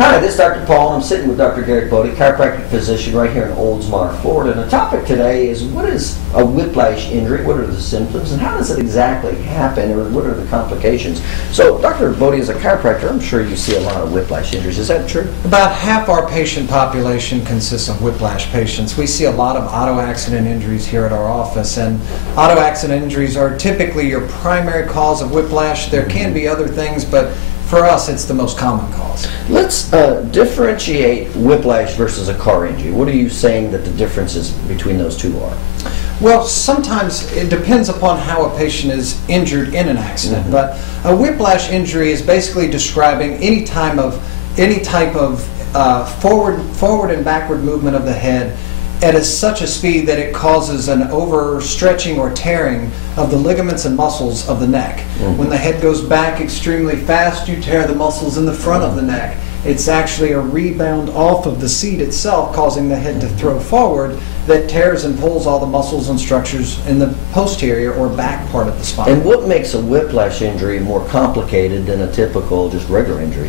Hi, this is Dr. Paul, and I'm sitting with Dr. Garrett Bode, chiropractic physician right here in Oldsmar, Florida. And the topic today is, what is a whiplash injury? What are the symptoms, and how does it exactly happen, or what are the complications? So, Dr. Bode is a chiropractor. I'm sure you see a lot of whiplash injuries. Is that true? About half our patient population consists of whiplash patients. We see a lot of auto accident injuries here at our office, and auto accident injuries are typically your primary cause of whiplash. There can be other things, but for us, it's the most common cause. Let's differentiate whiplash versus a car injury. What are you saying that the differences between those two are? Well, sometimes it depends upon how a patient is injured in an accident, but a whiplash injury is basically describing any type of forward and backward movement of the head at such a speed that it causes an overstretching or tearing of the ligaments and muscles of the neck. When the head goes back extremely fast, you tear the muscles in the front of the neck. It's actually a rebound off of the seat itself, causing the head to throw forward, that tears and pulls all the muscles and structures in the posterior or back part of the spine. And what makes a whiplash injury more complicated than a typical just regular injury?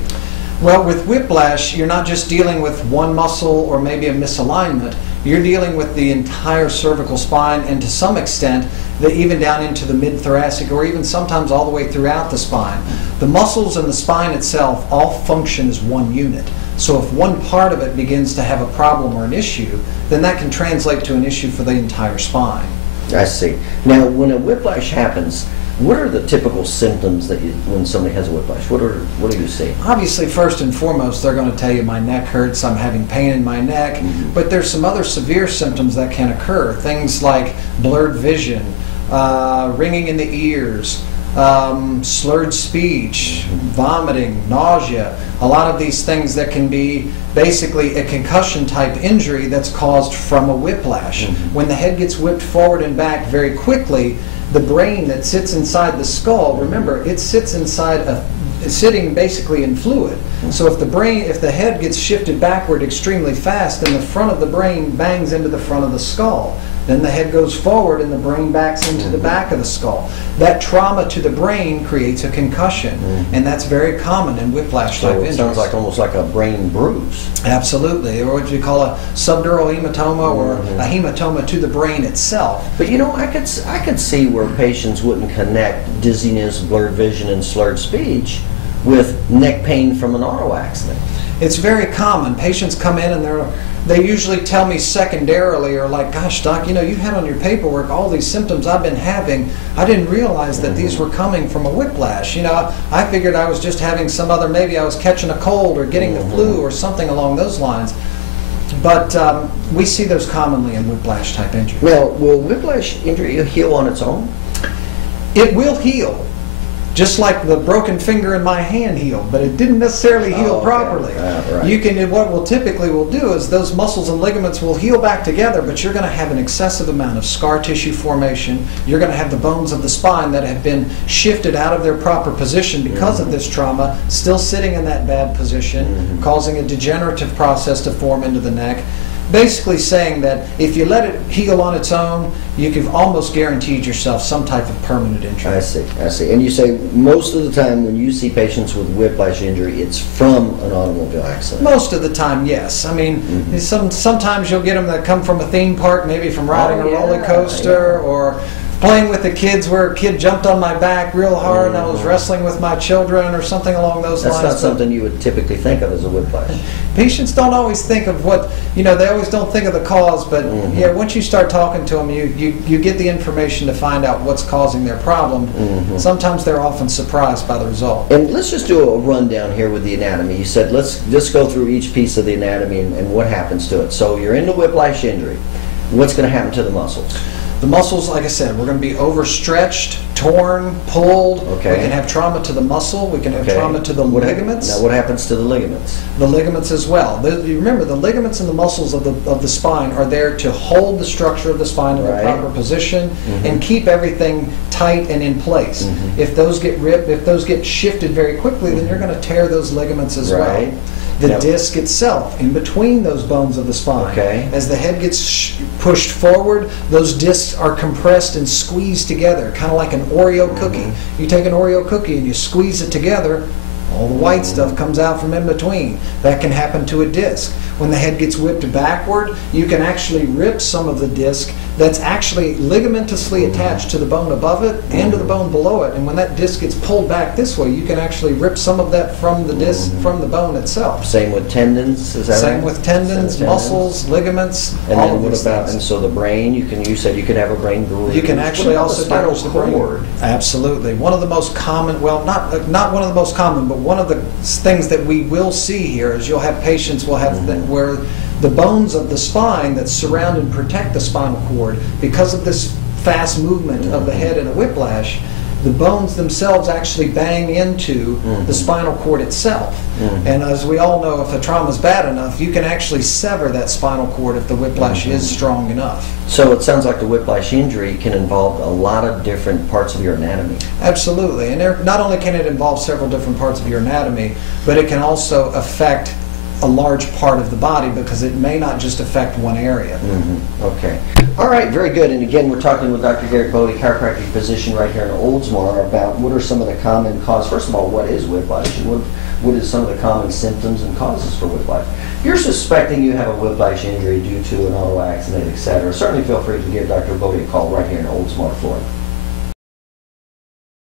Well, with whiplash, you're not just dealing with one muscle or maybe a misalignment. You're dealing with the entire cervical spine, and to some extent, even down into the mid-thoracic, or even sometimes all the way throughout the spine. The muscles and the spine itself all function as one unit. So if one part of it begins to have a problem or an issue, then that can translate to an issue for the entire spine. I see. Now, when a whiplash happens, what are the typical symptoms that when somebody has a whiplash? What do you see? Obviously, first and foremost, they're going to tell you my neck hurts, I'm having pain in my neck, but there's some other severe symptoms that can occur. Things like blurred vision, ringing in the ears, slurred speech, vomiting, nausea, a lot of these things that can be basically a concussion type injury that's caused from a whiplash. When the head gets whipped forward and back very quickly, the brain that sits inside the skull, remember, it sits inside sitting basically in fluid. So if the head gets shifted backward extremely fast, then the front of the brain bangs into the front of the skull. Then the head goes forward and the brain backs into the back of the skull. That trauma to the brain creates a concussion, and that's very common in whiplash type injuries. So it sounds like almost like a brain bruise. Absolutely, or what you call a subdural hematoma, or a hematoma to the brain itself. But you know, I could see where patients wouldn't connect dizziness, blurred vision, and slurred speech with neck pain from an auto accident. It's very common. Patients come in and they usually tell me secondarily, or like, gosh, doc, you know, you had on your paperwork all these symptoms I've been having. I didn't realize that these were coming from a whiplash. You know, I figured I was just having some other, maybe I was catching a cold or getting the flu or something along those lines. But we see those commonly in whiplash type injuries. Now, will whiplash injury heal on its own? It will heal. Just like the broken finger in my hand healed, but it didn't necessarily heal properly. Right. What we'll typically do is those muscles and ligaments will heal back together, but you're going to have an excessive amount of scar tissue formation. You're going to have the bones of the spine that have been shifted out of their proper position because of this trauma, still sitting in that bad position, causing a degenerative process to form into the neck. Basically saying that if you let it heal on its own, you've almost guaranteed yourself some type of permanent injury. I see. And you say most of the time when you see patients with whiplash injury, it's from an automobile accident? Most of the time, yes. I mean, sometimes you'll get them that come from a theme park, maybe from riding a roller coaster, or playing with the kids where a kid jumped on my back real hard and I was wrestling with my children or something along those lines. That's not something you would typically think of as a whiplash. Patients don't always think of what, you know, they always don't think of the cause, but yeah, once you start talking to them, you get the information to find out what's causing their problem. Sometimes they're often surprised by the result. And let's just do a rundown here with the anatomy. You said let's just go through each piece of the anatomy and what happens to it. So you're in the whiplash injury. What's going to happen to the muscles? The muscles, like I said, we're going to be overstretched, torn, pulled. Okay. We can have trauma to the muscle. We can have trauma to the ligaments. Now, what happens to the ligaments? The ligaments as well. You remember, the ligaments and the muscles of the spine are there to hold the structure of the spine in the proper position and keep everything tight and in place. If those get ripped, if those get shifted very quickly, then you're going to tear those ligaments as well. The disc itself, in between those bones of the spine. As the head gets pushed forward, those discs are compressed and squeezed together, kind of like an Oreo cookie. You take an Oreo cookie and you squeeze it together, All the white stuff comes out from in between. That can happen to a disc. When the head gets whipped backward, you can actually rip some of the disc that's actually ligamentously attached to the bone above it and to the bone below it. And when that disc gets pulled back this way, you can actually rip some of that from the disc, from the bone itself. Same with tendons, is that right? Same with tendons, muscles, ligaments, and all then of what these about, things. and so the brain, you said you could have a brain bruise. You can actually What about also the spinal damage the brain. cord? Absolutely. One of the most common, well, not one of the most common, but one of the things that we will see here is you'll have patients will have where the bones of the spine that surround and protect the spinal cord, because of this fast movement of the head in a whiplash, the bones themselves actually bang into the spinal cord itself. And as we all know, if the trauma is bad enough, you can actually sever that spinal cord if the whiplash is strong enough. So it sounds like the whiplash injury can involve a lot of different parts of your anatomy. Absolutely. And not only can it involve several different parts of your anatomy, but it can also affect a large part of the body, because it may not just affect one area. Okay. All right, very good. And again, we're talking with Dr. Garrett Bode, chiropractic physician right here in Oldsmar, about what are some of the common causes. First of all, what is whiplash, and what is some of the common symptoms and causes for whiplash? If you're suspecting you have a whiplash injury due to an auto accident, etc., certainly feel free to give Dr. Bode a call right here in Oldsmar, Florida.